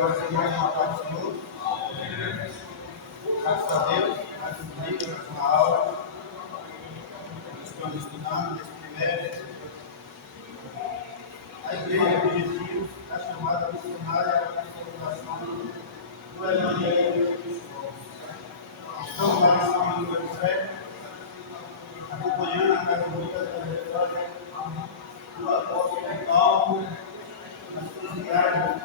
ao Senhor uma paz do Senhor. Graças a Deus, mais um dia, mais uma aula. Estamos estudando nesse primeiro. A igreja de Jesus está chamada missionária à transformação do Evangelho de Cristo. Estamos lá em São Luís do Evangelho, acompanhando a casa da trajetória do apóstolo Paulo, nas suas viagens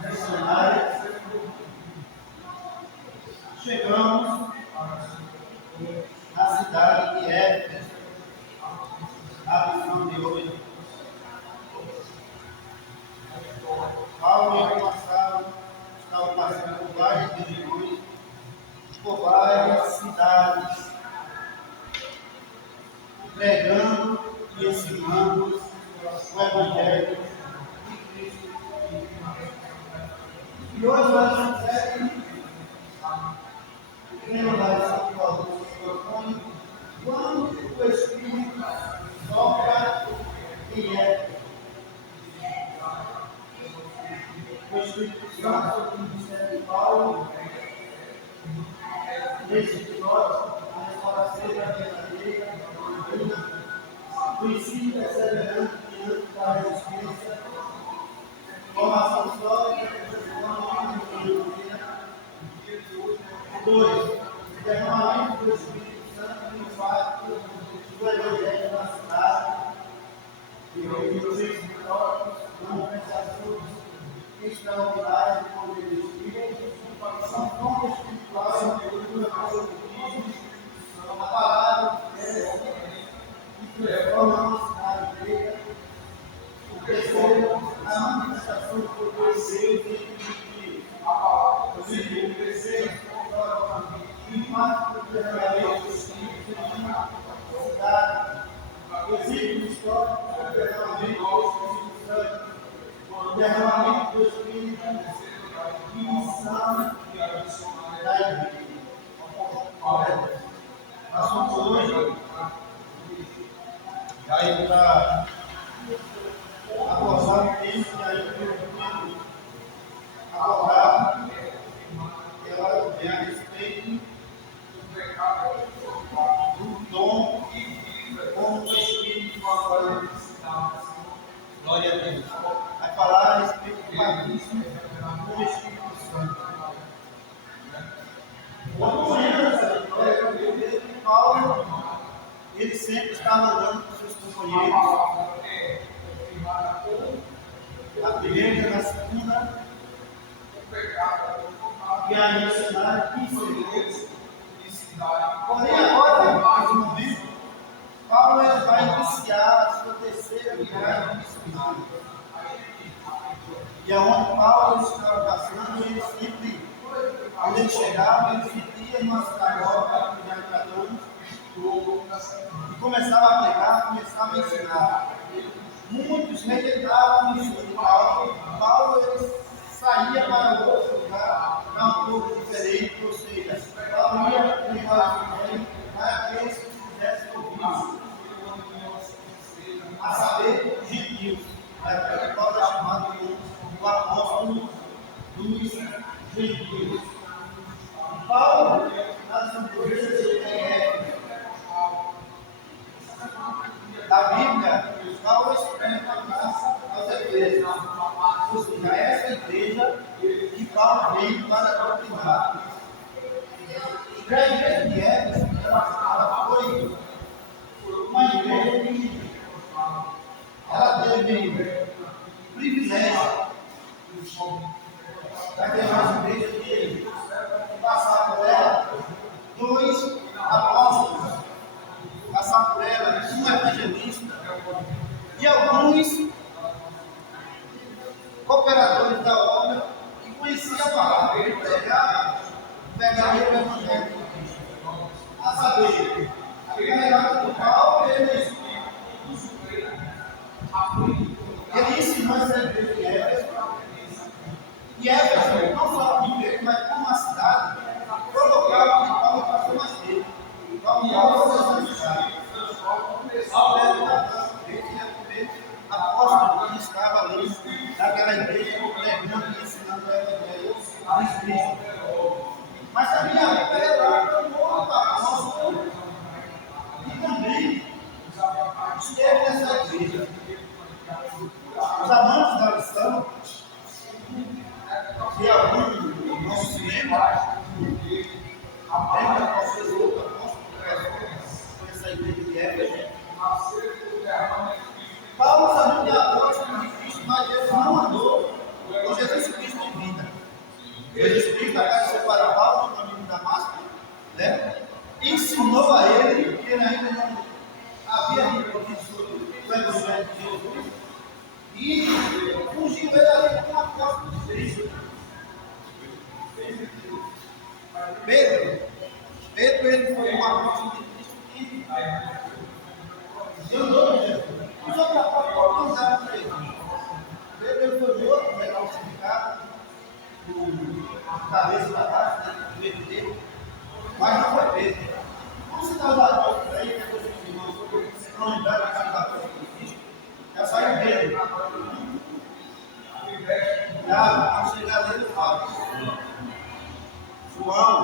missionárias. Chegamos na cidade de Éfeso, a missão de hoje. Paulo e ano passado estavam passando por várias regiões, por várias cidades, pregando e ensinando o Evangelho de Cristo. E hoje nós vamos lembrar São Paulo propõe quando o Espírito toca em Éfeso. O Espírito Santo, o ministério de Paulo, nesse episódio, a restauração da verdadeira, o ensino perseverante diante da resistência, formação sólida, dois, o derramamento do Espírito Santo no fato do Evangelho na cidade, e os escritórios, manifestações extraordinárias do poder do Espírito, são fontes espirituais, a palavra que transforma a cidade grega. O terceiro, a manifestação do poder de Deus, a palavra do Espírito. O terceiro, o impacto do derramamento do Espírito na cidade. O ciclo histórico do derramamento do Espírito Santo. O derramamento do Espírito e missão da igreja. Nós somos hoje, aí para abordar o tema que aí eu abordar, ela é a respeito do dom como o Espírito fala. Glória a Deus. Vai falar a respeito do batismo com o Espírito Santo. Acompanhando essa história, eu vejo que Paulo, ele sempre estava andando com seus companheiros. A primeira, na segunda, e a missionária que ensinou. Porém, agora, nesse momento, Paulo ele vai iniciar a sua terceira viagem missionária. E aonde Paulo estava passando, ele sempre, quando ele chegava, ele se ia numa sinagoga de Antioquia e começava a pregar, começava a ensinar. Muitos rejeitavam o ensino de Paulo. Paulo ele saía para outro lugar, para um pouco diferente, ou seja, Paulo ia pregar para aqueles que quisessem ouvir, a saber, gentios. Aquele Paulo é chamado o apóstolo dos gentios. Paulo, nas igrejas de Éfeso, a Bíblia, Paulo explica aos efésios, ou seja, essa igreja que Paulo veio para doutrinar. E a igreja de Éfeso, ela foi uma igreja que ela teve privilégio daquela igreja de passar por ela dois apóstolos, passar por ela um evangelista e alguns cooperadores da obra que conheciam a palavra, ele pregava o evangelho de Cristo. A saber, a carregada do Paulo, ele ensinou essa igreja de Éfeso. E Éfeso, não só a igreja, mas como a cidade, foi o local onde Paulo passou mais tempo. Paulo foi essa cidade. Paulo era da igreja, apóstolo que estava ali, naquela igreja, pregando e ensinando o Evangelho de Cristo. Mas também havia lá um outro apóstolo que também esteve nessa igreja. Os amantes da lição, que alguns não se lembram, lembra qual foi o outro apóstolo que essa igreja de Éfeso? Paulo sabia que a apóstolo de Cristo, mas ele não andou com Jesus Cristo em vida. Jesus Cristo apareceu para Paulo no caminho de Damasco, né? Ensinou a ele que ele ainda não havia reconhecido o Evangelho de Jesus e fugiu ele ali com o apóstolo de Cristo. Pedro, ele foi um apóstolo de Cristo que andou com Jesus. Os outros apóstolos não andaram com ele. Pedro ele foi morto, foi crucificado, cabeça para baixo, do meio dele, mas não foi Pedro. Vamos citar os apóstolos aí, que depois os irmãos não lembraram que os apóstolos de Cristo, já saiu Pedro. Já, ao chegar nele, fala. João,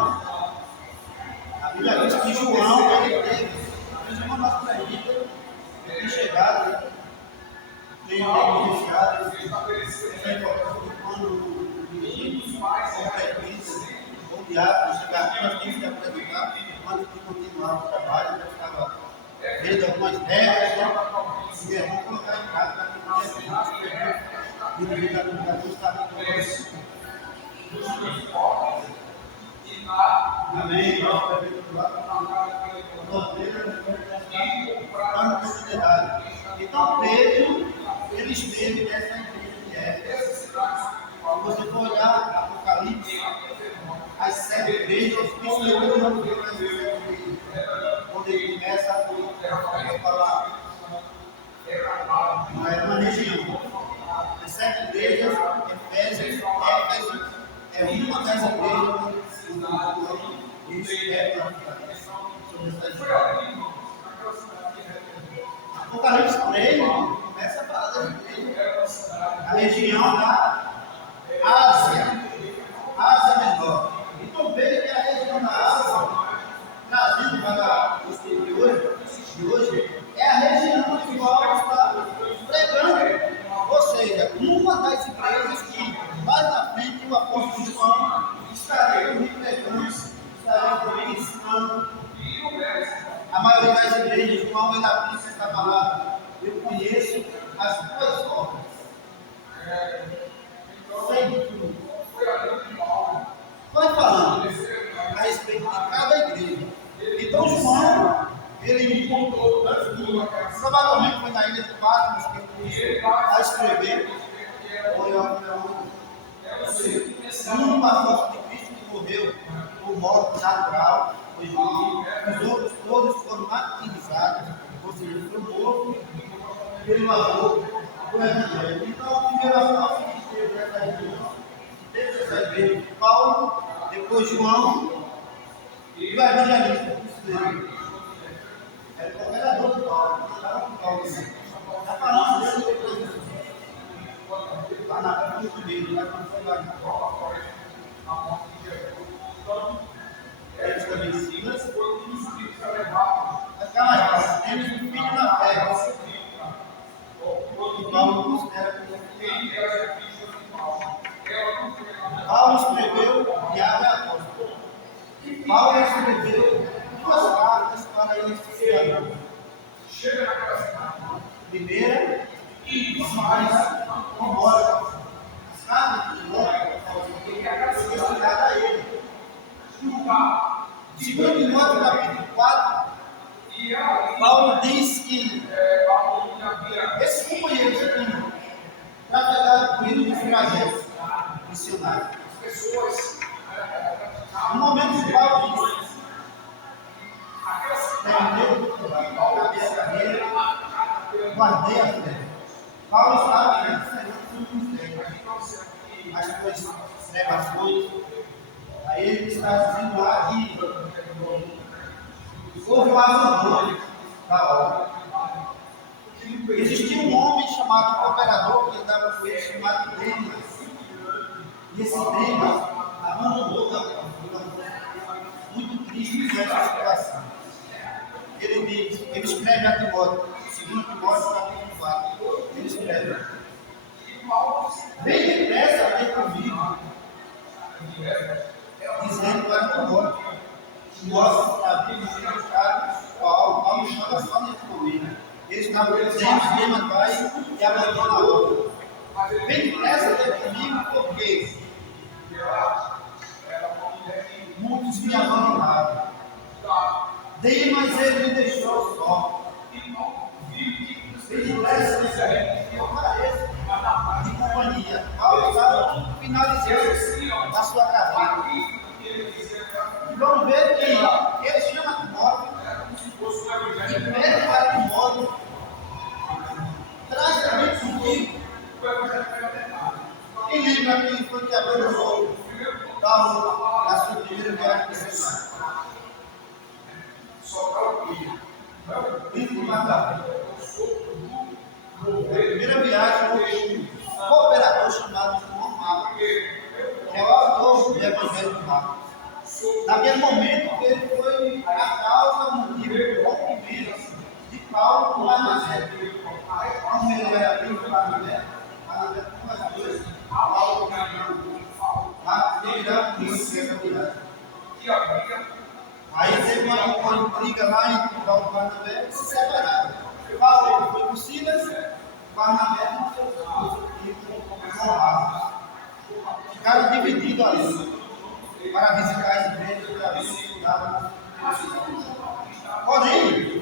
a Bíblia diz que João, ele teve, uma nossa vida, tem chegado, tem iniciado, tem importante quando o menino, o prefeito, o diabo, chegar aqui, nós temos que apresentar, antes de continuar o trabalho, nós estava vendo algumas regras, e vamos colocar em casa para que não seja dirigir a comunicação, está muito amém. Então, Pedro, ele esteve nessa igreja de Éfeso. Se você for olhar Apocalipse, as 7 igrejas, que são quando ele começa a falar, não é uma região. As 7 igrejas, Éfeso, é uma das igrejas Apocalipse 3 começa a falar da igreja, a região da Ásia Menor. Então veja que a região da Ásia, trazendo para os de hoje, é a região que Paulo está pregando. Ou seja, uma das igrejas que mais na frente o apóstolo João estará pregando, estará ensinando. A maioria das igrejas, João ele aplica essa palavra. Eu conheço as tuas obras. Vai falando a respeito de cada igreja. Então, João, ele encontrou, provavelmente foi na ilha de Patmos que ele começou a escrever. Um apóstolo de Cristo que morreu por morte natural, foi juízo. Os outros todos foram martirizados, ou seja, ele foi morto pelo amor do Evangelho. Então, a primeira apóstolo que esteve nessa região, desde essa igreja, Paulo, depois João e o evangelista. É o governador do Paulo, está falando dele depois disso. Lá na frente do primeiro, lá quando foi lá na Copa, eles também ensinam. Aquela eles um filho na fé. O Paulo considera que Paulo escreveu Tiago e Apóstolo. Paulo escreveu 2 cartas para esses cidadãos. Primeira, mais memória. As cartas de memória foi destinada a ele. Segundo Timóteo, capítulo 4, Paulo diz que esses companheiros aqui trabalharam com ele nos projetos missionários. No momento que Paulo diz, terminei o trabalho, acabei a carreira, guardei a fé. Paulo estava ensinando o mistério, as suas pregações. Aí ele está dizendo lá que houve um abandono da obra. Existia um homem chamado cooperador que andava com ele, chamado Demas. E esse tema abandonou muito triste nessa situação. Ele escreve a Timóteo, 2 Timóteo capítulo 4, ele escreve: vem depressa vem comigo, dizendo para Timóteo, que mostra a Bíblia significado, Paulo chama só nesse momento. Ele estava dizendo que tema vai e abandona a outra. Vem depressa vem comigo, porque muitos me abandonaram. Mas ele me deixou só. Vem depressa vem comigo, que eu pareço de companhia. Paulo estava finalizando a sua carreira. Vamos ver que ele chama Timóteo e pede para Timóteo, traz também comigo. Quem lembra quem foi que abandonou Paulo na sua primeira viagem missionária? Filho de Macabeu. Na primeira viagem, houve um cooperador chamado João Marcos, que é o autor do Evangelho de Marcos. Naquele momento, ele foi a causa, o motivo do rompimento de Paulo com Barnabé. Como ele era filho de Barnabé, Barnabé com as duas, Paulo com ele era o príncipe dessa viagem. Aí teve uma intriga lá entre Paulo e Barnabé e se separaram. Paulo foi com Silas, Barnabé com seu filho, ficaram divididos ali para visitar as igrejas, para ver se estudavam. Porém,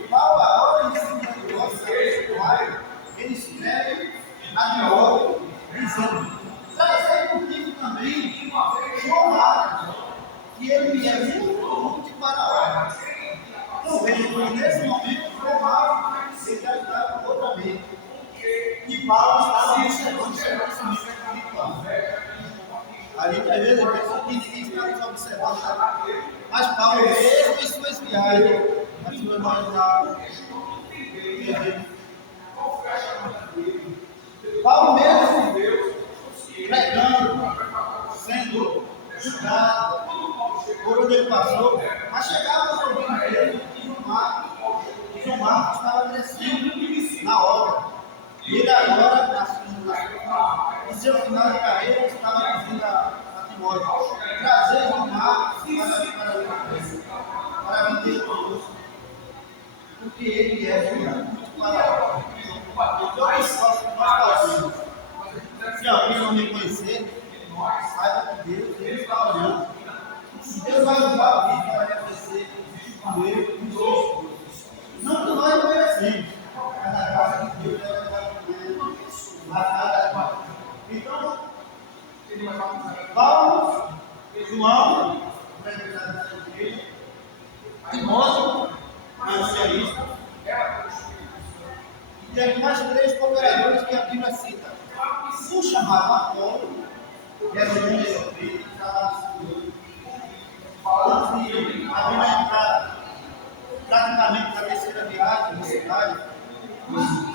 Paulo, a hora de se ele escreve a Timóteo, dizendo: traz contigo também João Marcos, que ele me é muito útil para a obra. Então veja que nesse momento, João Marcos, ele já estava outra vez. E Paulo estava observando o serviço espiritual. A gente às vezes pensa que ninguém está observando, mas Paulo, mesmo em suas viagens, as suas mães, Paulo mesmo pregando, sendo julgado, por onde ele passou, mas chegava ao ouvido dele que João Marcos estava crescendo na obra. E ele agora, no seu final de carreira, estava dizendo a Timóteo: trazer João Marcos para viver conosco, porque ele é muito para a obra. Então, nós fazemos. Se alguém não me conhecer, saiba que Deus está olhando. Deus vai usar a vida para reconhecer o erro e os outros. Não que nós não merecemos, mas na graça de Deus ela vai marcada. Então, Paulo, João, representante da igreja, Timóteo, evangelista, e tem mais 3 cooperadores que a Bíblia cita. Um chamado Apolo, que era o nome desse filho, que estava falando que a Bíblia entrar praticamente na terceira viagem missionária,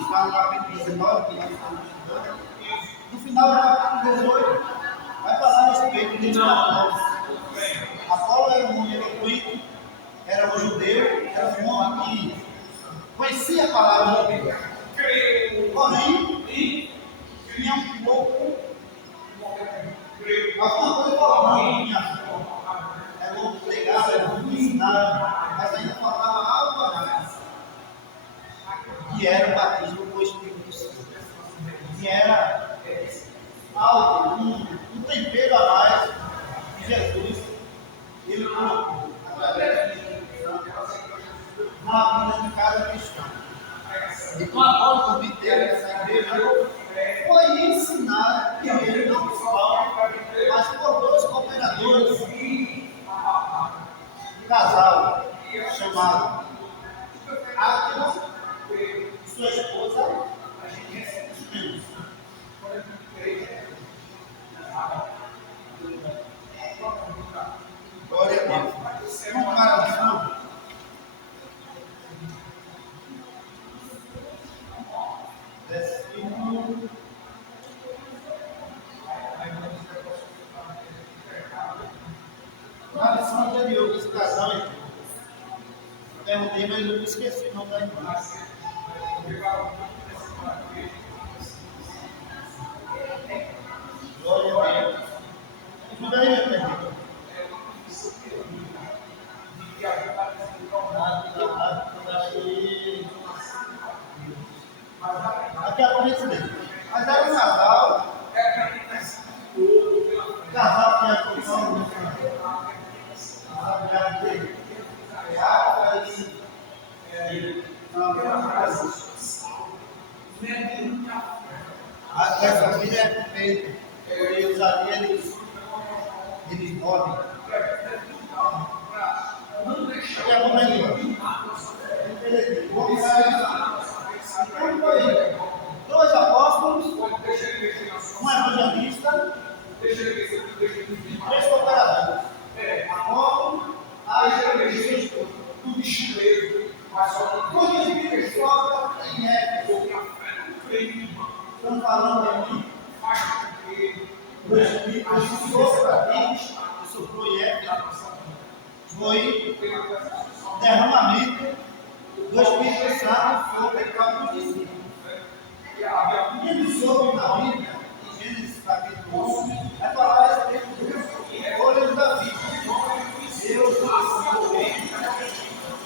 está no capítulo 19, que nós estamos estudando. No final do capítulo 18, vai falar a respeito de Apolo. Apolo era um homem eloquente, era um judeu, era um homem que conhecia a palavra de Deus. Porém, tinha um pouco, alguma coisa falando, tinha é bom pregar, é bom ensinar, mas ainda faltava algo a mais, que era o batismo com o Espírito Santo, que era algo, um tempero a mais que Jesus ele colocou através do Espírito Santo na vida de cada cristão. Então a Paulo também teve essa igreja, foi ensinar que ele não só, mas por 2 cooperadores, um casal chamado Áquila e sua esposa, glória a Deus. Vamos para o anterior desse casal, eu perguntei, mas eu esqueci, não está embaixo. Glória a Deus. Ajuda aí, meu pergunta. Aqui a polícia mesmo. Mas era um casal. O casal que é a essa família é perfeita. Eu usaria eles morrem. E a mãe então foi dois apóstolos, um evangelista e três cooperadores. Apóstolo, Jesus, tudo estileiro, mas só que quando o Espírito sopra em Éfeso, estamos falando aqui, o Espírito sopra aqui, soprou em Éfeso, foi derramamento do Espírito Santo sobre cada discípulo. E ele soube na Bíblia, em Gênesis capítulo 1, é falar a respeito dos olhos da vida. Deus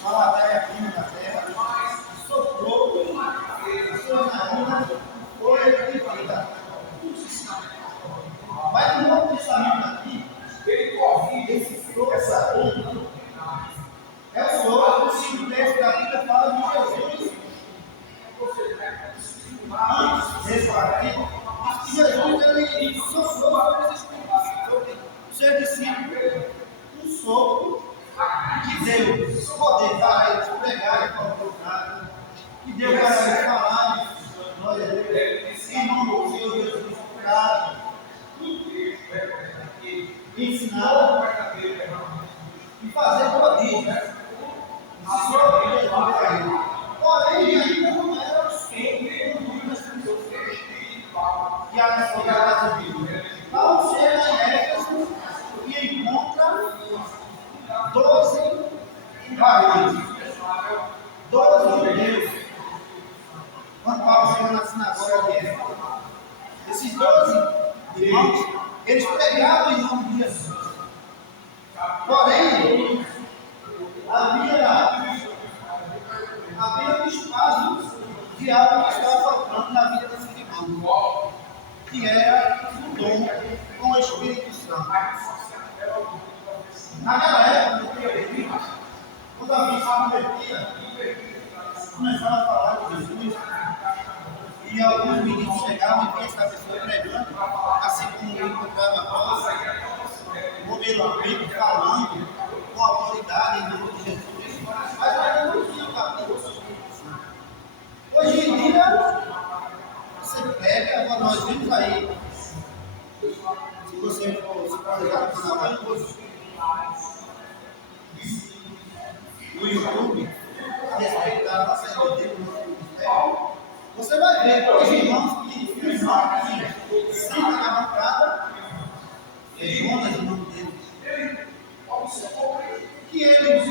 a matéria-prima da terra, soprou as suas narinas, folhas de vida. Mas no Novo Testamento aqui, esse sopro é o sopro do texto da Bíblia fala de Jesus. Antes desse aqui, Jesus ele soprou sobre os seus discípulos um sopro que deu poder para eles pregarem para o pecado, que deu para eles falarem, glória a Deus, em nome do Senhor Jesus curado, ensinar e fazer prodígios. A sua vida para ele. Porém, ainda não era o sopro das pessoas que há nessa casa de vida. Ao chegar em Éfeso, e encontra 12 varões, 12 judeus. Quando Paulo chega na sinagoga de Éfeso, esses 12 irmãos, eles pregavam em nome de Jesus. Porém, havia um espaço de algo que estava faltando na vida desses irmãos, que era o dom com o Espírito Santo. Naquela época, quando a missa convertia, começaram a falar de Jesus, e alguns meninos chegavam e viam essa pessoa pregando, assim como eu encontrava após, mobilamente falando, com autoridade em nome de Jesus, mas ainda não tinha o capítulo do Espírito Santo. Hoje em dia, você pega, agora nós vimos aí, se você for se planejar no canal no YouTube, a respeito da nossa igreja, do nosso ministério, você vai ver os irmãos que sentam na bancada, Jonas, o nome dele, que ele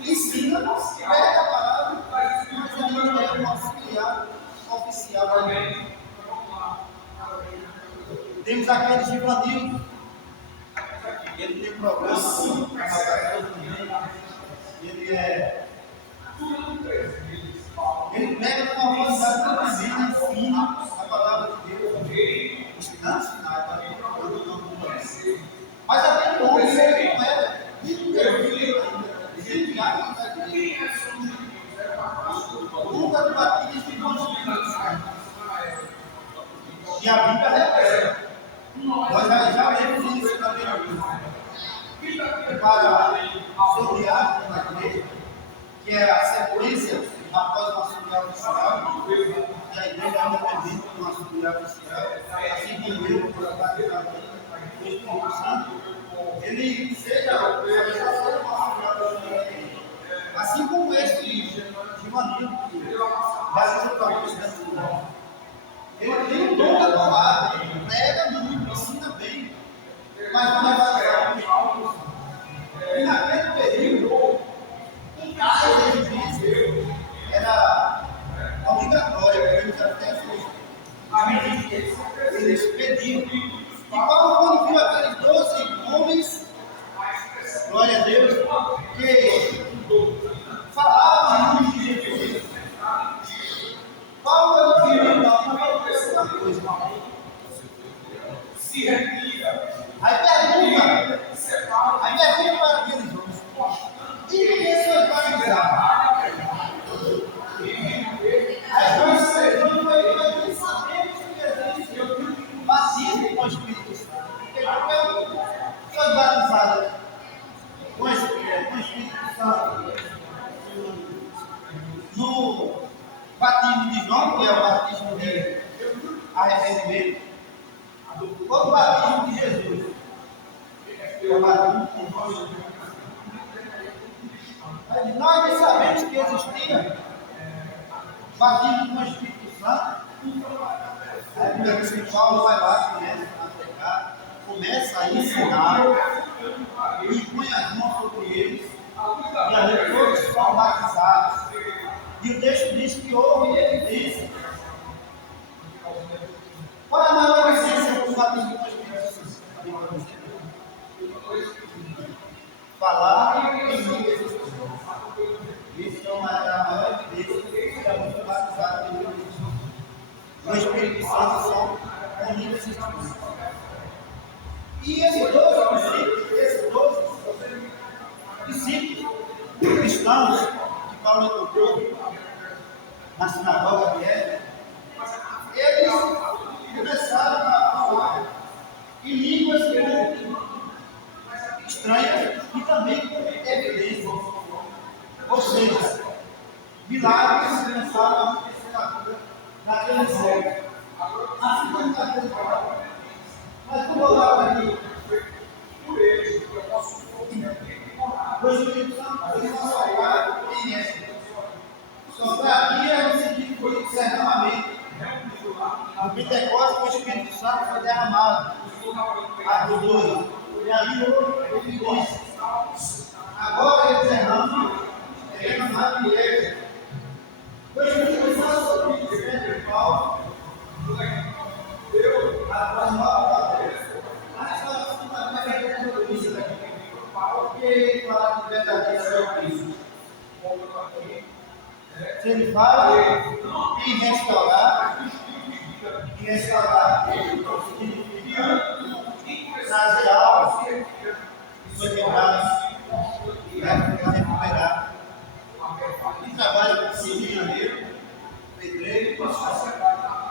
ensina, pega a palavra, mas ele não é um auxiliar oficial também. Temos aquele Givanildo, ele tem programa, ele pega com uma vontade tremenda, ensina a palavra de Deus, ensinando sinais, mas até bom, ele não era nunca do batismo de consciência. E a Bíblia repete. Nós já lemos isso na Bíblia. Para o diácono da igreja, que é a sequência após o auxiliar oficial, e a igreja ainda permite o auxiliar oficial, assim como eu, por batizar o Espírito Santo, ele seja o auxiliar oficial, assim como esse Givanildo, que vai ser o próprio da ele tem um dom da palavra, ele prega muito, ensina bem, mas não é baseado no Espírito Santo. se retira. Aí pergunta para aqueles homens: e por que você vai avisar? Aí nós sabemos que existe o batismo com o Espírito Santo. Porque foi batizado com o Espírito Santo no batismo de João, que é o batismo de arrependimento, ou o batismo de Jesus, que é o batismo de João. Mas nós já sabemos que existia batismo com o Espírito Santo. Aí primeiro que Paulo vai lá, começa a pregar, começa a ensinar, e põe as mãos sobre eles, e ali todos são batizados. E o texto diz que houve evidência. Qual é a maior essência do batismo com o Espírito Santo? Falar em línguas. Isso é a maior evidência que estamos batizados pelo Espírito Santo são com línguas estranhas. E esses 12 discípulos cristãos que Paulo encontrou na sinagoga de Éfeso, eles começaram a falar em línguas estranhas e também com evidências. Ou seja, milagres começaram a acontecer na vida daqueles homens. Assim como naquele trabalho. Mas como eu falo aqui, por eles, eu posso o Espírito Santo foi soprar em essa. Soprar aqui é no sentido de derramamento. No Pentecostes, o Espírito Santo foi derramado. A dois. E ali houve evidência. Agora ele derrama, é derramado em igreja. O Espírito Santo sobre o Espírito de Paulo. A nova Deus. A restauração da fé é isso daqui. Porque falar de verdadeiro é o Cristo. Se ele fala em restaurar significa trazer algo que foi quebrado para recuperar. Quem trabalha com o Rio de Janeiro, pedreiro,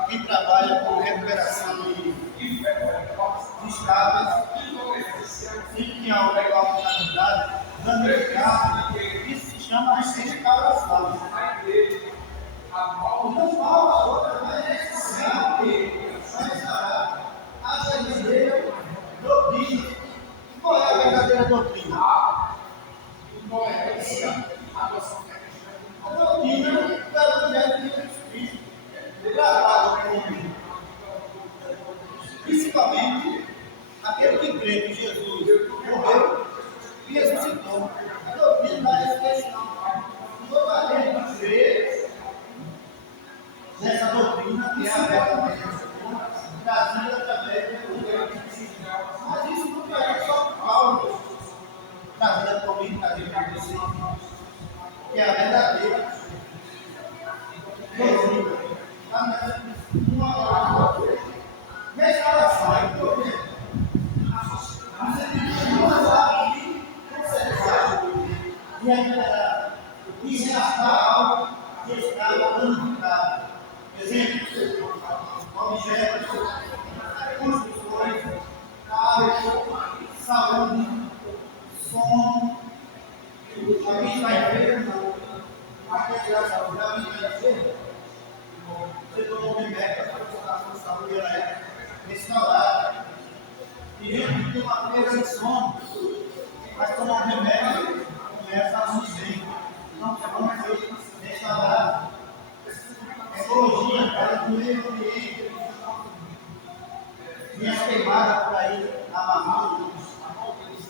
quem trabalha com recuperação de estradas, sempre tem algo legal na cidade, danificado, isso se chama restauração. Então, Paulo agora vai restaurar, a verdadeira doutrina. Qual é a verdadeira doutrina? A doutrina do Evangelho de Jesus Cristo, tratado como principalmente aquele que crê que Jesus morreu e ressuscitou. A doutrina da ressurreição. Toda gente que crê nessa doutrina que é a verdadeira trazida através do Evangelho. Mas isso não é só Paulo trazida por mim, trazida por você, que é a verdadeira doutrina. Uma restauração é o problema. Você tem que mostrar aqui, consertar, e recuperar, e resgatar algo que estava danificado. Exemplo, objetos, construções, carros, saúde, som. Alguém está enfermo? Aqui é a saúde, alguém está enfermo? Você tomou um remédio para a sua saúde, ela é restaurada. E gente que tem uma perda de sono, vai tomar um remédio, começa a se bem. Não pode ser restaurado. Ecologia, para do meio ambiente. Minha queimada por aí, amarrando.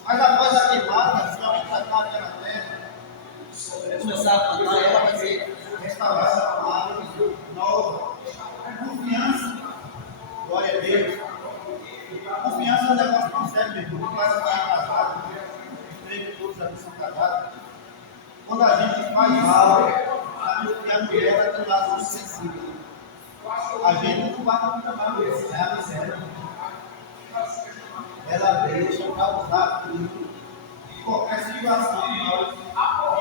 Mas após a queimada, finalmente a carne na terra, começar a plantar, ela vai ser restaurada com árvore nova. Confiança, glória a Deus. Confiança é um negócio tão sério, meu irmão. Quase está casado, creio que todos aqui são casados. Quando a gente faz algo, sabe que a mulher vai ter um lado muito sensível. A gente não vai muito mais, é a miséria. ela deixa causar tudo em qualquer situação que nós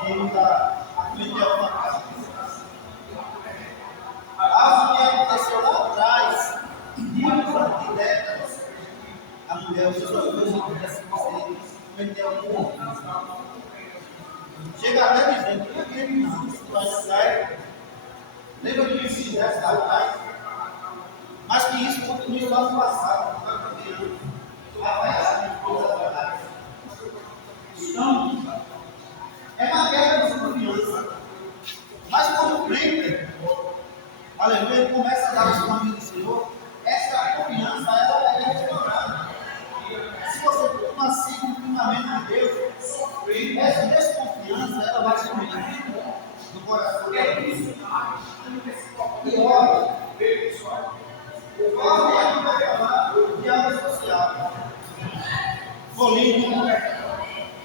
vimos a cometer alguma coisa. Algo que aconteceu lá atrás, muitos anos de décadas, a mulher usou as coisas que cometeu alguma coisa. Chega até dizendo que aquele vai lembra que isso fizesse lá atrás, mas que isso continua lá no passado, não está caminhando. Então, é uma guerra de confiança. Mas quando o crente, aleluia, ele começa a dar os caminhos do Senhor, essa confiança ela é restaurada. Se você for nascido intimamente de Deus, essa desconfiança ela vai sumir do coração dele. E olha, o homem aqui vai falar de área social, política,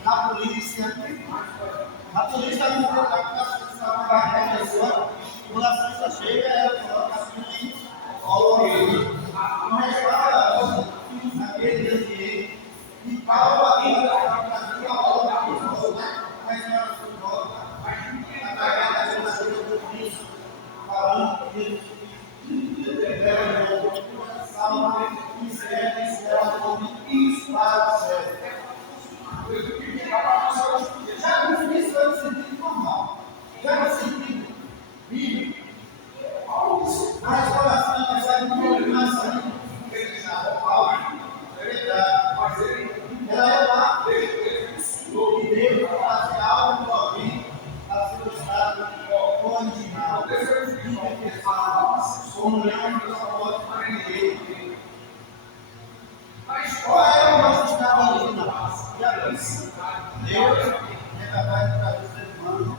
na polícia. A polícia não tem a pessoa, quando a polícia chega, ela coloca assim, não restaura aquele ambiente e Paulo agora fazia a obra que falou, mas não era sua obra, através da verdadeira doutrina, falando que salva e serve como isso para o céu. Já no início foi no sentido normal, já no sentido bíblico, mas o coração recebe uma iluminação. Ela é lá, e Deus fazer algo com alguém a seu estado original, como leão que só pode aprender. Qual é o nosso estado original? Já disse, Deus é capaz de trazer o ser humano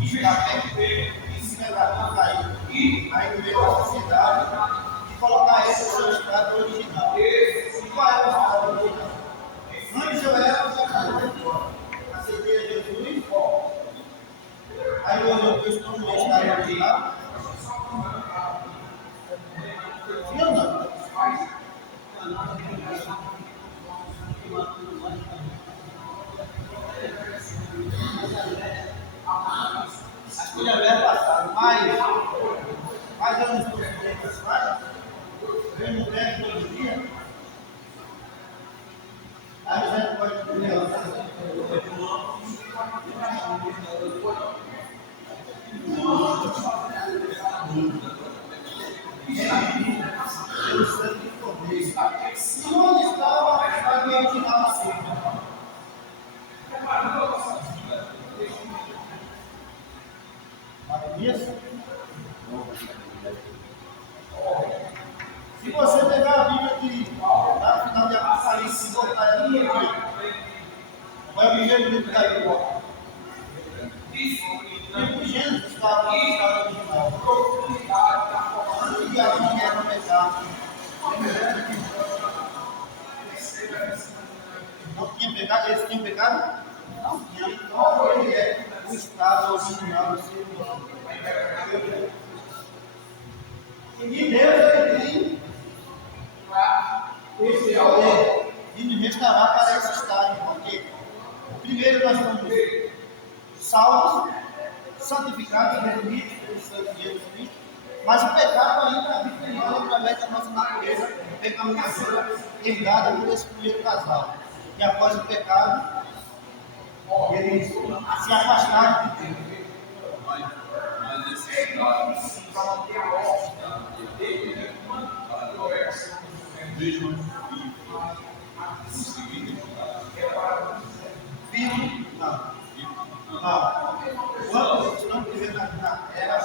que está bem, que se quebrar cair, aí no meio da sociedade, e colocar ele no seu estado original. E qual é o estado original? Antes eu era o sacerdote, aceitei a Jesus, aí eu estou no estado original. Sim ou não? As coisas velhas passaram, mas eu não estou estudando essas coisas, vem no médico todo dia, aí você pode comer pelo sangue de cordeiro. E onde estava a original assim? Se você pegar a Bíblia que lá no final de Apocalipse e botar ela no aqui, vai o primeiro livro da Bíblia. O Gênesis estava no estado original. Antes de Adão era pecado. Não tinha pecado? Eles tinham pecado? Não tinha. Então ele é o estado original do ser humano. E Deus ele tem esse poder de nos restaurar para esse estado. Porque primeiro nós somos salvos, santificados, redimidos pelo sangue de Jesus Cristo, mas o pecado ainda habita em nós através da nossa natureza pecaminosa herdada por esse primeiro casal. E após o pecado, eles se afastaram de Deus. Filho, não. Quando estamos vivendo na terra,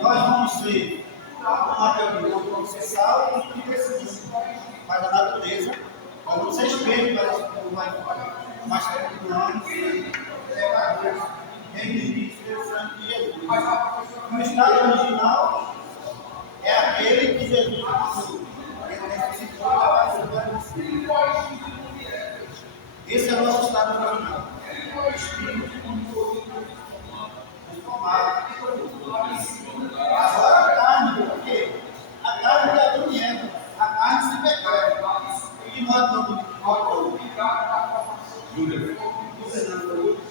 nós vamos ser material, vamos ser sal e decidimos. Mas a natureza, nós vamos ser espelho para esse povo mais continuando, pecadores, remedidos pelo sangue de Jesus. O estado original é aquele que Jesus passou. Ele ressuscitou e apareceu para você. Esse é o nosso estado original. Agora a carne, porque a carne é a Eva, a carne se pecado. E nós nome do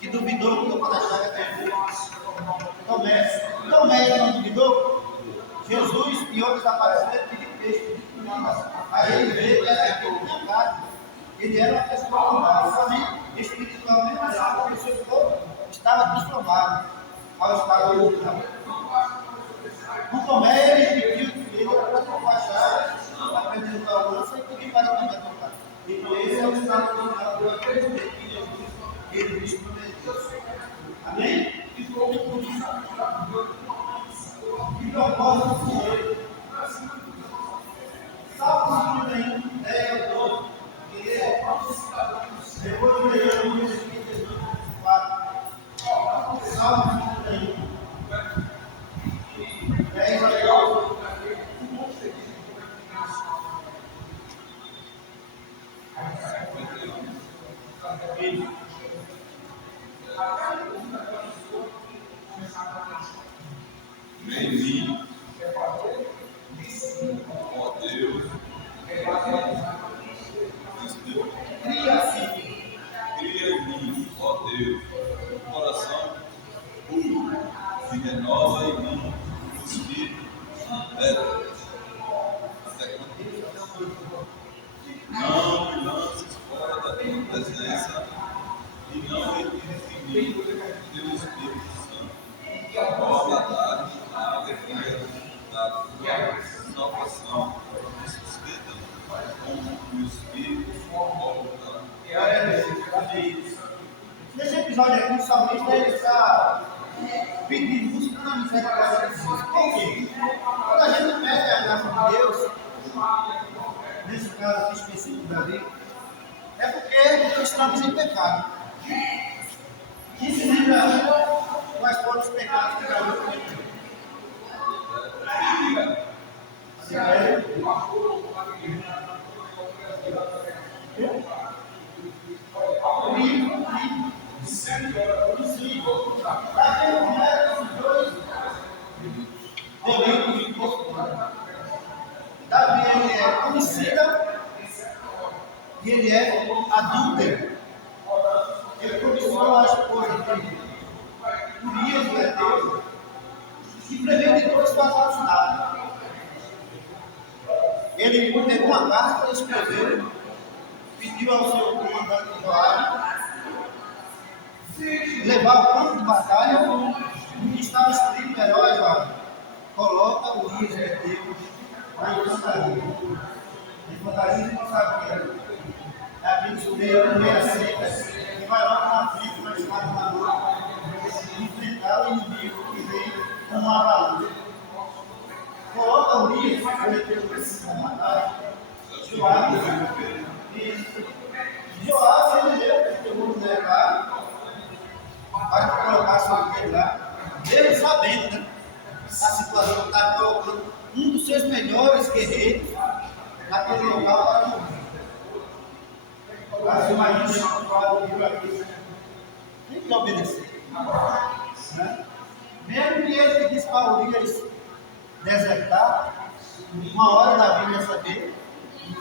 que duvidou que quando a chaga caiu. Tomé não duvidou? Jesus e outros apareceram pedindo peixe. Aí ele veio que era aquele que tinha carne. Ele era uma pessoa normal, somente espiritualmente, porque o seu corpo estava transformado ao estado original. No Tomé, ele pediu que ele era para a chave, aprendendo a lança e pedir para Tomé tocar. Então, esse é o estado original do acreditamento que Jesus, ele disse para Deus. Amém? E propósito com ele. Salmo 51, 10 ou 12. Depois veio o Espírito 4. Salmo 51, 10 ou 12. Bem-vindo, ó Deus, cria em mim, ó Deus, um coração puro e renova em mim o espírito reto. Não me lances fora da tua presença e não retires de mim teu Espírito Santo. Ó, dar a alegria da tua salvação, me sustenta com o Espírito volta. Nesse episódio aqui, o salmista ele está pedindo, buscando a misericórdia de Deus. Por quê? Quando a gente pede a graça de Deus, nesse caso aqui específico da Davi, é porque estamos em pecado. E se lembra quais foram os pecados que Davi cometeu? Davi ele é homicida e ele é adúltero. Ele cobiçou a esposa dele, Urias o Heteu, e premeditou sua assassinato. Ele pegou uma carta, escreveu, pediu ao seu comandante Joabe levar o campo de batalha, onde estava escrito: herói Joabe, coloca Urias o Heteu na infantaria. A infantaria não sabe o que é. É aquele sujeito meia seca, que vai lá na frente, vai estar na rua, enfrentar o inimigo que vem com uma avalanche. Coloca o Urias o Heteu nessa batalha. Joabe, ele deu que todo mundo levar para colocar sobre ele lá, ele sabendo, né, a situação que está colocando um dos seus melhores guerreiros naquele local para morrer. Mas imagina que o aqui tem que obedecer. Né? Mesmo que ele pedisse para Urias desertar, uma hora da vida ia saber e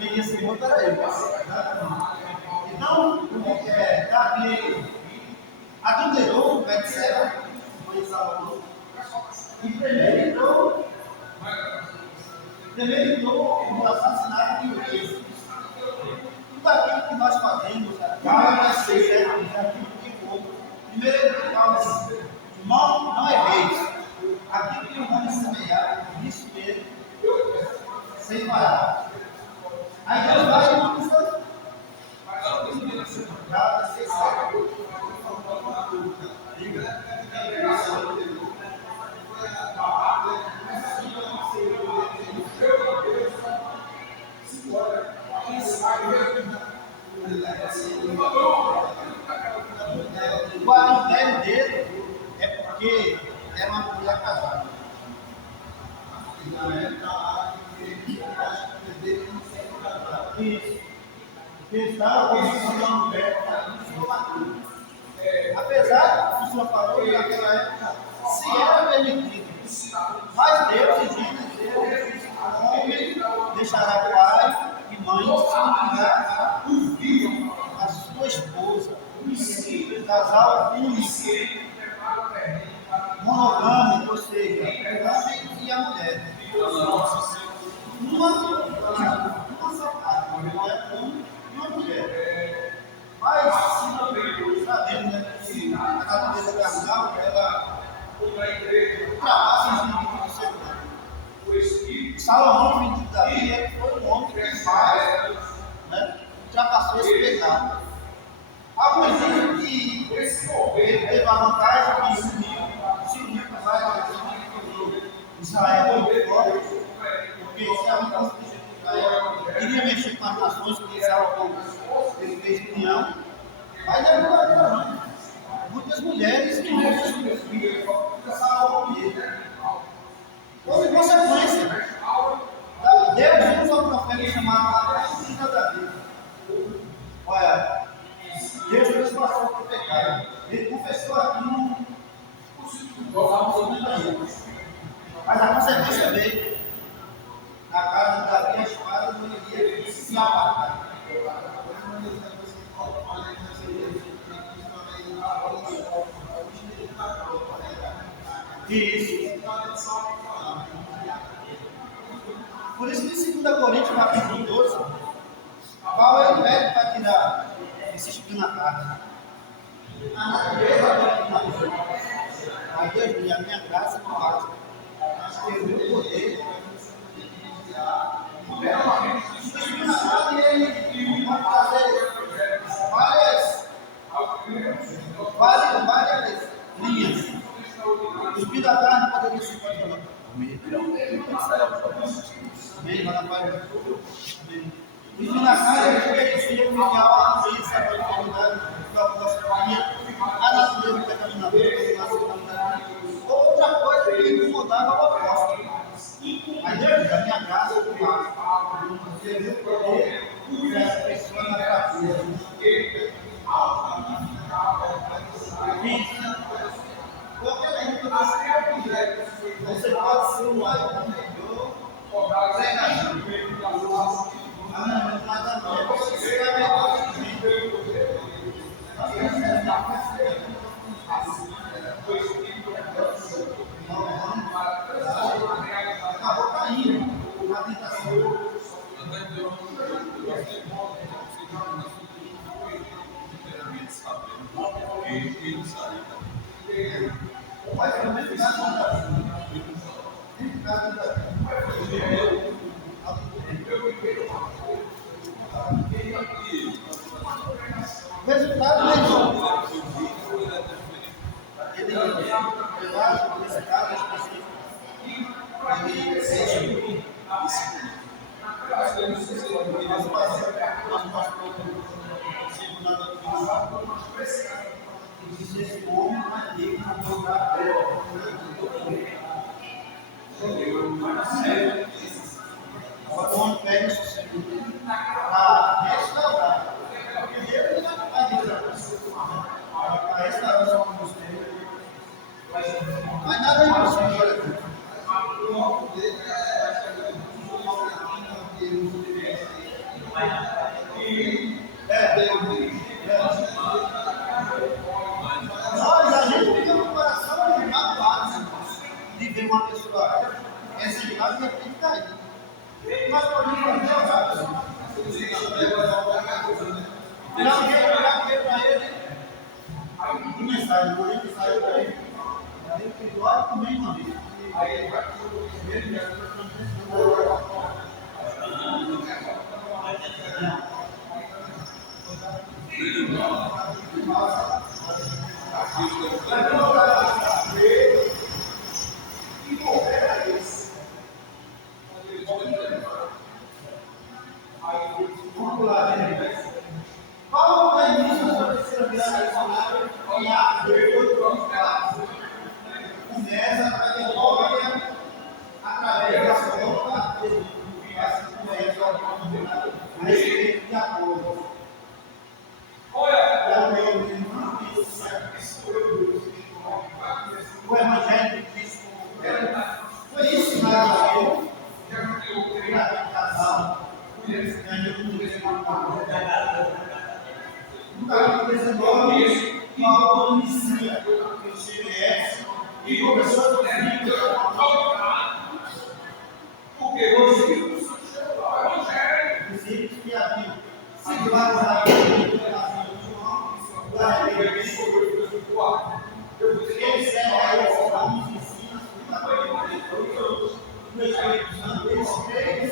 quem ia ser outro era ele. Então, Davi adulterou o Betseba, foi Salomão, e premeditou o assassinato de Urias. Tudo aquilo que nós fazemos, vai ser certo, aquilo que for. Primeiro, irmão, não é vez. Aquilo que o homem semear, isso mesmo, sem parar. Aí Deus vai e não precisa. Cada ser certo. O adultério dele é porque é uma mulher casada. Não é isso. Porque estava com uma mulher apesar de sua falou naquela época, se era permitido, mas Deus exige de Davi, ele foi um homem que mais, né, ultrapassou esse pecado. Alguns dizem que ele teve a vantagem de se unir com várias nações que Israel foi fora, porque se a única coisa que Israel queria mexer com as nações que ele fez união, mas ele não era não. Muitas mulheres que salvam ele. Houve consequência. Deus usa um profeta chamado Filho da Davi. Olha, Deus fez passar por pecado. Ele confessou aqui no mas a consequência veio. Na casa de Davi, a espada não iria se apartar. Isso. Por isso que em 2 Coríntios, capítulo 12, Paulo pede para tirar esse espinho na carne. A Deus, a minha graça não basta. Eu vou poder. O espinho na carne, ele vai fazer várias linhas. O espinho da carne poderia ser controlado. Amém. O espinho na carne, ele conhecia o ideal, a doença, a enfermidade, a natureza pecaminosa, outra coisa que ele incomodava o apóstolo. Mas Deus, a minha graça, eu faço. Eu vou poder curar essa pessoa na fraqueza. Qualquer um que você quiser, você pode ser o maior pregador. Nada mais. Você é melhor que acabou caindo na tentação. Mas pelo menos resultado nenhum. Ele levado nesse caso específico. Esse homem vai ter que jogar quando pega o segundo a restaurar, porque Deus vai dizer a restauração dos tempos, mas nada é impossível. Nós, a gente fica no coração magoado de ver uma pessoa exilada e tem que cair. Mas podemos fazer a já para ele a mensagem, vou nem sair para ele. Ele que glória também não vive. Aí ele vai ele vamos lá, gente. Paulo vai início da terceira virada missionária em Atos 8:4. Começa a trajetória através da sua a respeito de acordo. Olha, o Evangelho de Cristo foi ensinado a ele para casal. No capítulo 19, Paulo inicia o CBS e começou a dizer porque hoje os filhos que haviam sido lavados eles eram aí, nos ensinos, eles creem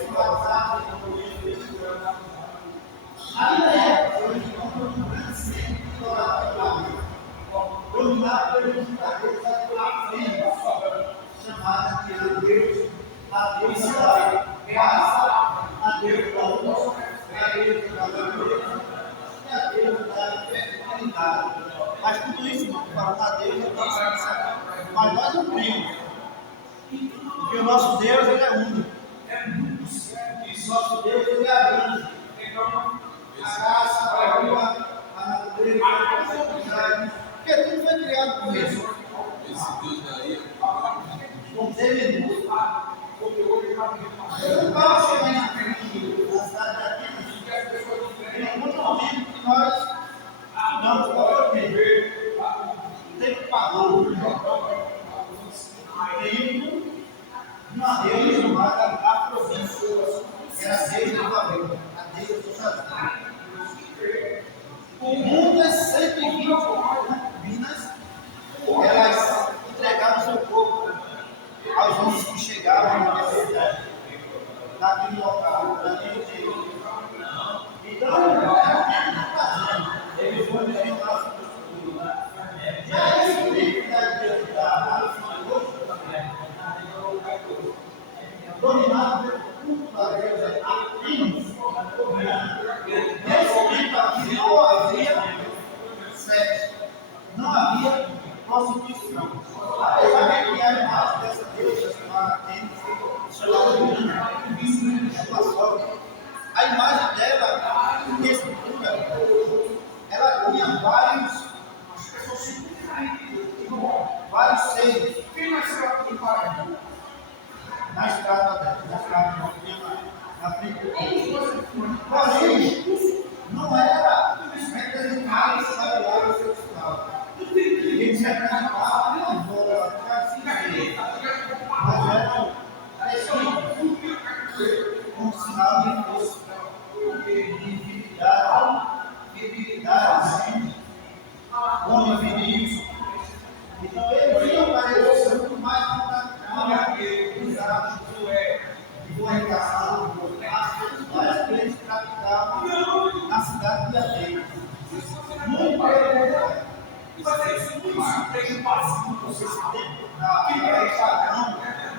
Nosso Deus, ele abrange a raça, a rua, a natureza, a sociedade, porque tudo foi criado por isso. Esse Deus aí Com Z minúsculo. Eu não posso chegar na frente da cidade de Atenas. Em algum momento que nós estudamos qual é o tempo pagão. Tempo de uma deusa chamada Afrodite. Era a deusa do Babel, a deusa do Sazão. Com muitas 120 concubinas, elas entregaram seu corpo aos homens que chegavam na necessidade daquele local, daquele jeito. Então, era tempo de prazer. Eles foram viver lá sobre o futuro. Já esse tempo da nação hoje, dominado pelo culto da deusa Atenas, nesse tempo aqui não havia sexo, não havia prostituição. Apesar de que era mais dessa deusa chamada Atenas, chamada Diana, sua sogra, a imagem dela, em escultura, ela tinha vários seios na estrada dela, não tinha na frente do corpo. Porém, não era representado salarial sexual. Eles representavam uma bola mas eram prescritos como sinal de força, de virilidade, homem viril. Então eles iam parecer muito mais usados de fornicação, mas que eles praticavam na cidade de Atenas. Muito pelo pagão,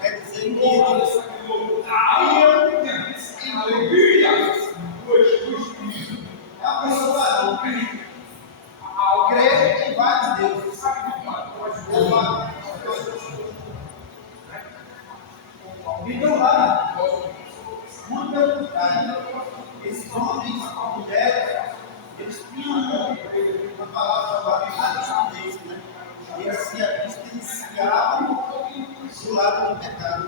quer dizer que eles é uma pessoa crê em vários deuses. Então lá, muito pelo contrário, esses homens, mulheres, eles tinham uma palavra chamada abstinência, né? Eles se distanciavam do lado do pecado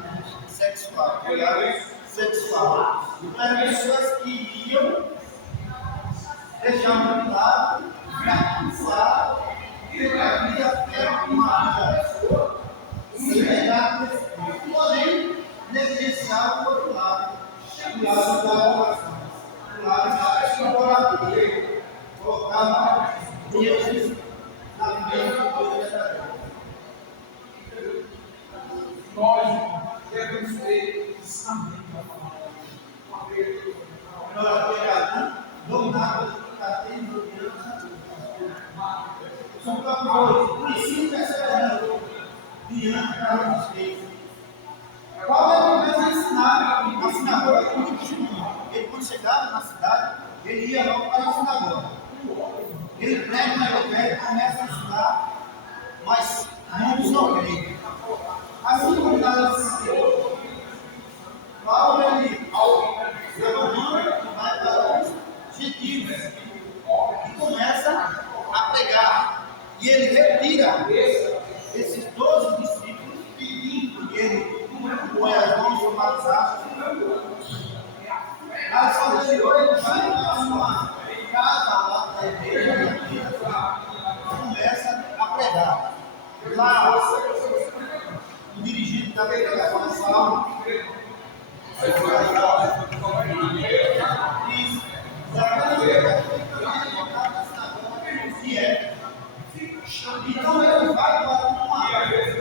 sexual, do lado sexual. Então eram pessoas que iam deixar de lado, fracassar, ter a vida até uma pessoa se negar por Espírito, porém negligenciar o outro lado, o lado da oração, o lado da exploradoria, colocava deuses na mente do povo verdadeiro. Nós devemos ter pensamento da palavra. Dominado por Atenas, dominando são capítulo 2, princípio perseverando diante da resistência. Qual é o que eles ensinaram na sinagoga? Ele, quando chegava na cidade, ele ia logo para a sinagoga. Ele prega no evangelho, começa a ensinar, mas muitos não creem. Assim como na cidade, Paulo ele vai para os gentios e começa a pregar. E ele retira esses 12 discípulos e ele põe as mãos formalizadas. A posterior ele vai para uma casa lá da igreja e começa a pregar. Lá, o dirigente da pregação fala. Então ele vai para uma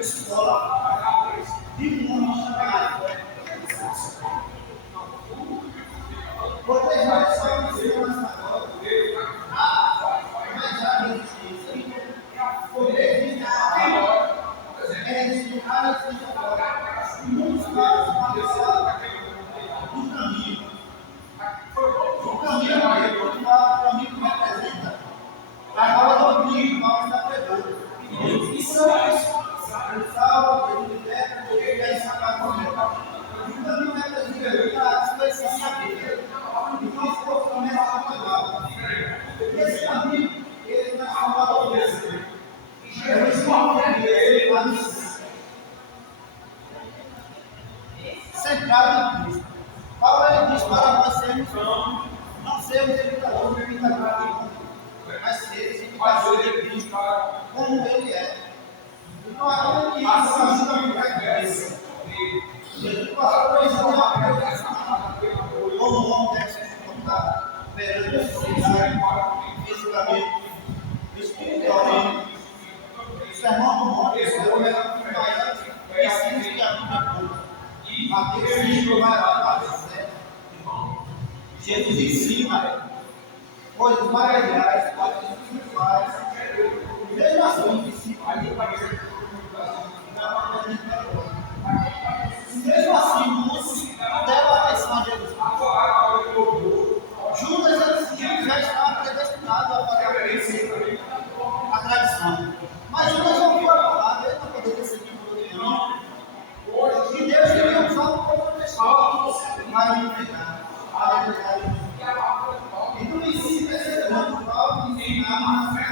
escola de um homem chamado porque já só nasceu na sinagoga, mas já resistência, porque existe a palavra, existe a resistência, e muitos casos passaram do caminho. O caminho é o caminho que representa a nova doutrina que Paulo está pregando. Ele salva, ele liberta, ele quer escapar com ele. O caminho representa a ressurreição da vida. diz para nós sermos, não sermos imitadores do mundo, mas seres imitadores de Cristo, como Ele é. Então, aquilo que isso ajuda a mudar a cabeça. Jesus passou 3 anos na pregação, como o homem deve se comportar perante a sociedade, fisicamente, espiritualmente. O Sermão do Monte é um dos maiores ensinos que a Bíblia conta. Mateus 5 vai lá para 7. Jesus ensina coisas maravilhosas, coisas espirituais. Mesmo assim, discípulos. Mesmo assim, muitos não deram atenção a Jesus. Judas já estava predestinado a fazer a tradição. Mas Judas não foi falado, ele não poderia seguir por outro caminho. E Deus queria usar o povo pessoal para me entregar. Então, o ensino é ser grande, Paulo ensinar na fé.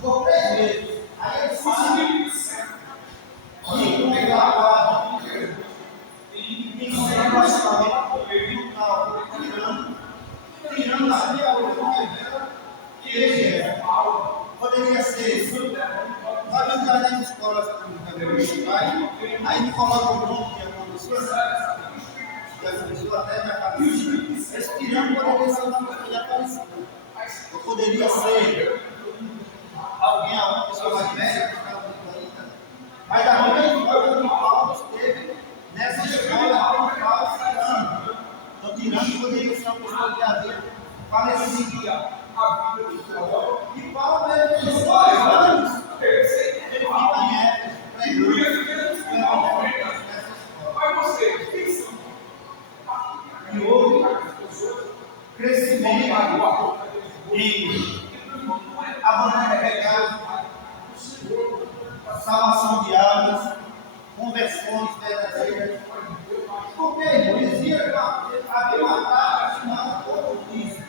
Por 3 vezes. Aí ele disse: e com o trabalho, ensinando a história, tirando a minha orgulho que ele é. Poderia ser, vai entrar nas escolas municipais, aí me coloca o nome que aconteceu, que aconteceu até na cabeça. Esse tirando poderia ser uma pessoa já aparecida. Ou poderia ser alguém, uma pessoa mais velha, que estava muito ainda. Mas a mesma escola que Paulo esteve nessa escola, Paulo tirando. Então, tirando poderia ser uma pessoa que havia falecido. E Paulo, mesmo com 2 anos, ele fica em Éfeso, pregando. E houve crescimento em abandono de pecado, salvação de almas, conversões verdadeiras. Porque existia havia uma prática chamada ocultismo.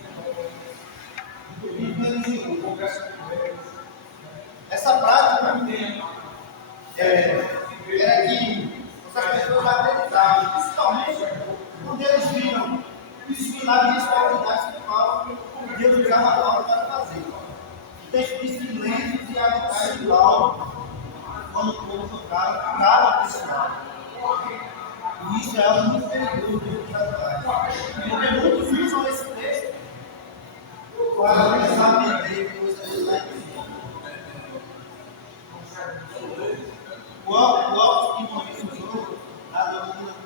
Essa prática era que as pessoas acreditavam, principalmente quando eles viram os milagres e extraordinários que Paulo Deus usava a palavra para fazer. O texto diz que lentes e habitais de Paulo, quando o povo tocava, cada pessoal. E isso é algo muito perigoso de atrás. Porque muitos usam esse texto para começar a vender coisas da igreja. O alto que nós usou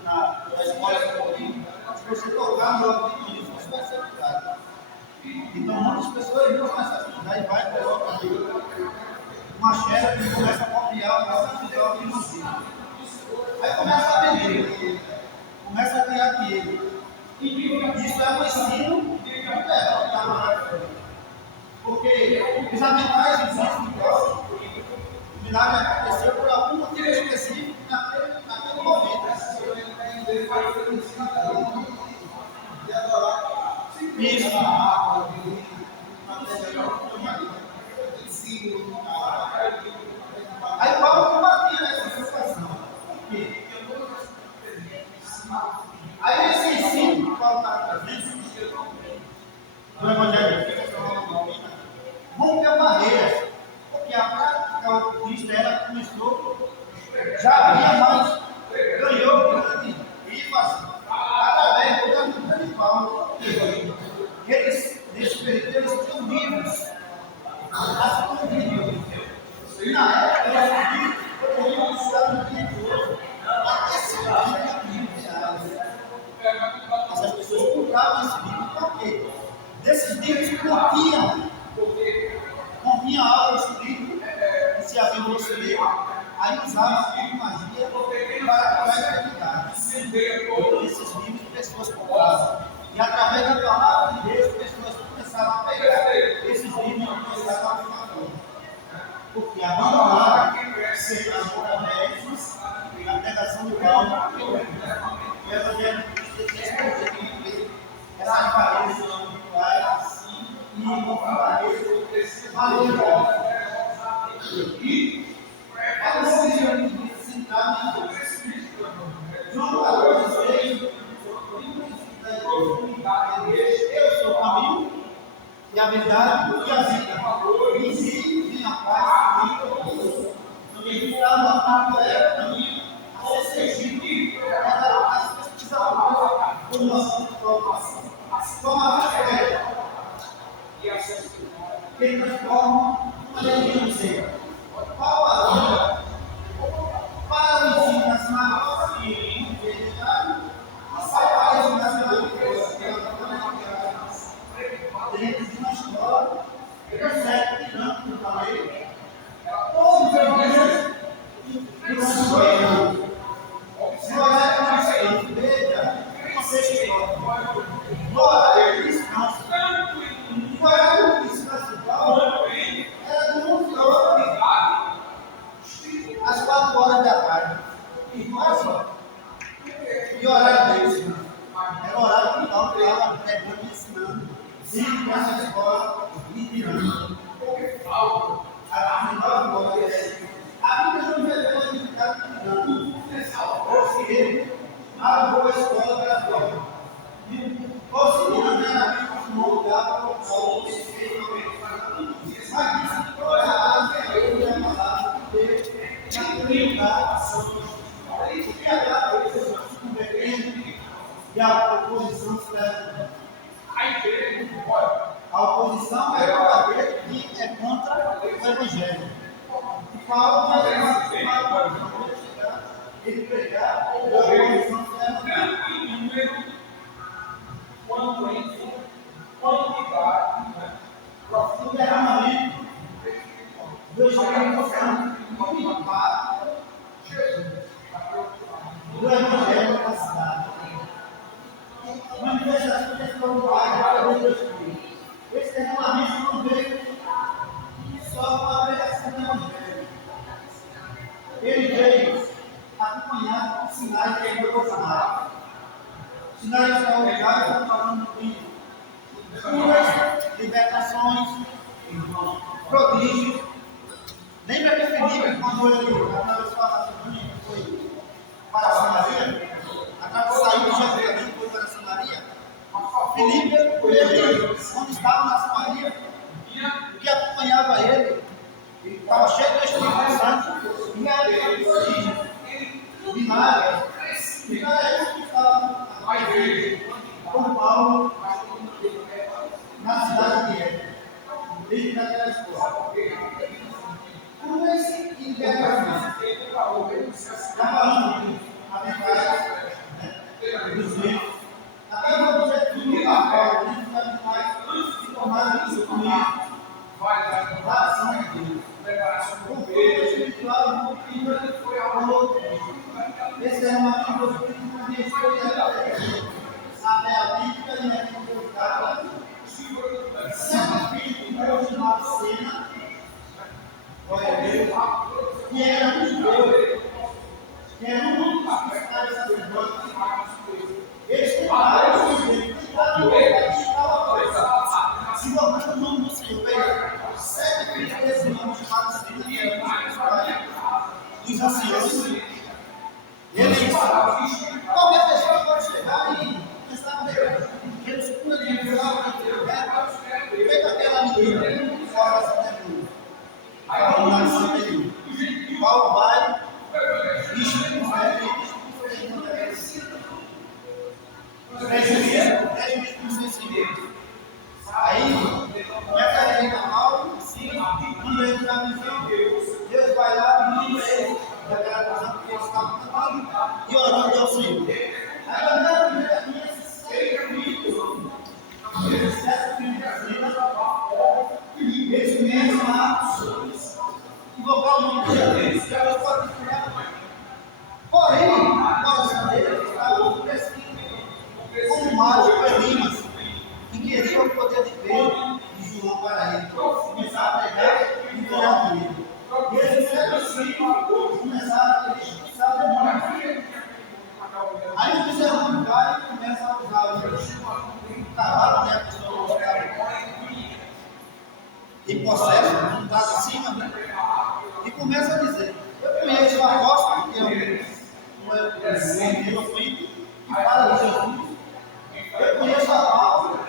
na escola de Corinto, se você tocar no alto que nós você vai ser aplicado. Então, muitas pessoas usam essa atividade e vai colocar uma chefe que começa a copiar o alto que nós aí começa a vender, começa a criar dinheiro. Isso é um ensino que não deve estar na. Porque os aventais existem de Deus, o milagre aconteceu por algum motivo específico naquele momento. Isso. Aí Paulo combatia essa situação. Por quê? Aí esse ensino que Paulo está trazendo do Evangelho rompeu barreiras, porque a prática ocultista ela começou, já havia mais, ganhou grande ênfase através do caminho de Paulo. Eles, nesse período, eles tinham livros a se conviver. E na época, esses livros poderiam usar no dia de hoje, até se essas pessoas compravam esse livro, por quê? Desses livros continha algo escrito, que se havia um livro, aí usava como magia para acreditar. Então, esses livros, pessoas compravam. E através da palavra de Deus, pessoas começaram a pegar esses livros e começaram a ficar bom. Porque abandonaram a pregação de Paulo, o Evangelho de Cristo, essas paredes são virtuais, assim, e vão paredes valiosas. E a decisão de se entrar na João 14, formação de formação. Como a fé que transforma uma legião inteira. Qual a vida? Para o ensino nacional e verdade, sai para o ensino nacional dentro de uma escola, certo que não, eu falei, todos os dias, e não sou eu. Se olhar para o descanso, veja, você que olha, descanso. E olhar o descanso igual, era do mundo todo, às 4 horas da tarde. E horário deles, era horário que não estava pregando e ensinando, sempre nessa escola e tirando. A Bíblia não revela o significado de tirando. Ou seja, a boa escola para a escola. Ou seja, era a Bíblia no lugar para o qual você fez. Mas disse que toda a área ele ia falar de Deus, de brincar, porque a pessoa se convertendo e a oposição se leva. A oposição é aquele que é contra o Evangelho. E fala, mas ele pregar, a oposição se leva. O derramamento do Espírito Santo do Evangelho da cidade. Manifestação espiritual através do Espírito. Esse derramamento não veio só com a pregação do Evangelho. Ele veio acompanhado por sinais que ele proporcionava. Sinais extraordinários, estamos falando de curas, libertações, prodígios. Lembra que Felipe, quando ele atravessou a Macedônia, foi para a Samaria? Saiu de Jerusalém, foi para a Samaria. Felipe, ele, quando estava na Samaria, o que acompanhava ele, estava cheio do Espírito Santo, e ele prodígios, milagres. E era isso que estava com Paulo na cidade de Éfeso, dentro daquela escola. Por esse libertação, está falando de habilidades, dos meios, até o objetivo da Paulo, dentro das habilidades, se tornar instrumentos da ação de Deus. O corpo espiritual foi ao outro. Esse é uma figura que foi até a Bíblia e a Bíblia sempre de uma cena, que era um judeu, que era um dos principais sacerdotes. Eles tentaram os judeus, se colocando o nome do Senhor. Sete filhos irmãos chamados dos anciãos. Eles qualquer pessoa pode chegar e começar a ver. Eles curam de enviar feito aquela menina fora dessa terra. Paulo vai e Paulo vai e aí, começa a ir a Paulo, quando ele está na missão, Deus vai lá e manda ele daquela visão que eles estavam cantando e orando ao Senhor. Aí a primeira minha eles começam a invocar o nome de Deus, que ela pode criar. Porém, o coração deles estava endurecido, como mágico em rimas, que queria o poder de Pedro e João para ele. Começaram a pregar e ganhar com ele. E eles fizeram assim, começaram a expulsar o demônio. Aí o bezerrão vai e começa a usar o cavalo, né? A pessoa e processo, não está de cima, né? E começa a dizer: eu conheço a apóstolo, que é um eloquente, que fala de Jesus. Eu conheço a Paulo,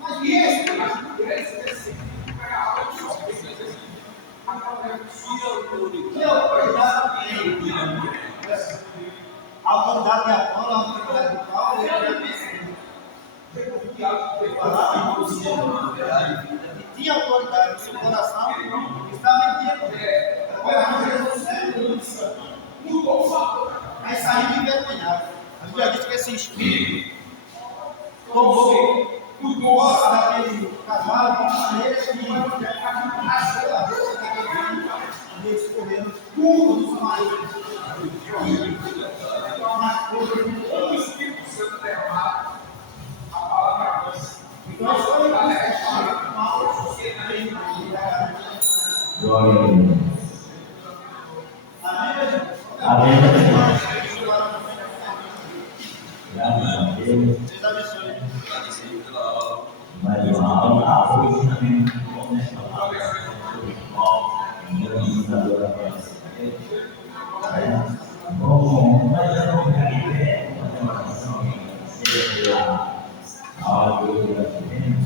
mas isso que autoridade tem? A autoridade de Apolo, a autoridade de Paulo, A Bíblia diz que esse espírito tomou o posse daquele cavalo de maneira que nasceu a boca daquele filho e eles correram todos os maridos. O Espírito Santo derramado, a palavra nossa. Então, isso foi uma sociedade. Glória a Deus. Amém. Graças a Deus. Deus abençoe. Agradecido pela aula. Vai uma aula hoje também. Vamos nessa aula sobre futebol, organizadora para você. Bom, mas eu não quero ver uma oração aqui. A aula que eu estou fazendo.